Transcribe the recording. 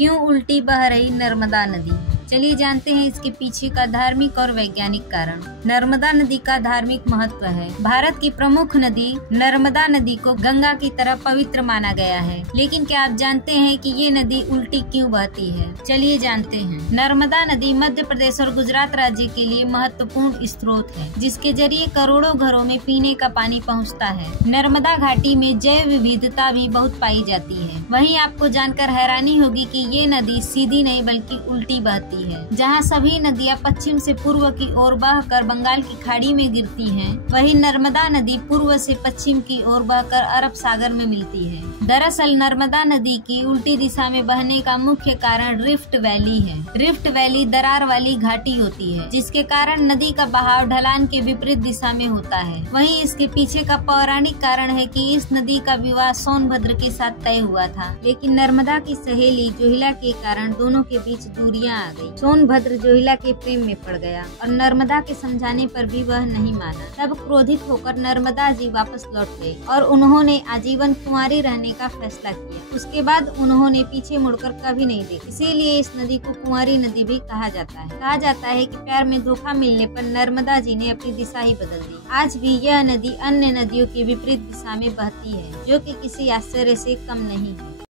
क्यों उल्टी बह रही नर्मदा नदी? चलिए जानते हैं इसके पीछे का धार्मिक और वैज्ञानिक कारण। नर्मदा नदी का धार्मिक महत्व है। भारत की प्रमुख नदी नर्मदा नदी को गंगा की तरह पवित्र माना गया है। लेकिन क्या आप जानते हैं कि ये नदी उल्टी क्यों बहती है? चलिए जानते हैं। नर्मदा नदी मध्य प्रदेश और गुजरात राज्य के लिए महत्वपूर्ण स्रोत है, जिसके जरिए करोड़ों घरों में पीने का पानी पहुंचता है। नर्मदा घाटी में जैव विविधता भी बहुत पाई जाती है। वहीं आपको जानकर हैरानी होगी कि ये नदी सीधी नहीं बल्कि उल्टी बहती है। जहां सभी नदियां पश्चिम से पूर्व की ओर बहकर बंगाल की खाड़ी में गिरती हैं, वहीं नर्मदा नदी पूर्व से पश्चिम की ओर बहकर अरब सागर में मिलती है। दरअसल नर्मदा नदी की उल्टी दिशा में बहने का मुख्य कारण रिफ्ट वैली है। रिफ्ट वैली दरार वाली घाटी होती है, जिसके कारण नदी का बहाव ढलान के विपरीत दिशा में होता है। वहीं इसके पीछे का पौराणिक कारण है कि इस नदी का विवाह सोनभद्र के साथ तय हुआ था, लेकिन नर्मदा की सहेली जोहिला के कारण दोनों के बीच दूरियां आ गई। सोनभद्र जोहिला के प्रेम में पड़ गया और नर्मदा के समझाने पर भी वह नहीं माना। तब क्रोधित होकर नर्मदा जी वापस लौट गए और उन्होंने आजीवन कुंवारी रहने का फैसला किया। उसके बाद उन्होंने पीछे मुड़कर कभी नहीं देखा। इसीलिए इस नदी को कुंवारी नदी भी कहा जाता है। कहा जाता है कि प्यार में धोखा मिलने पर नर्मदा जी ने अपनी दिशा ही बदल दी। आज भी यह नदी अन्य नदियों के विपरीत दिशा में बहती है, जो कि किसी आश्चर्य से कम नहीं है।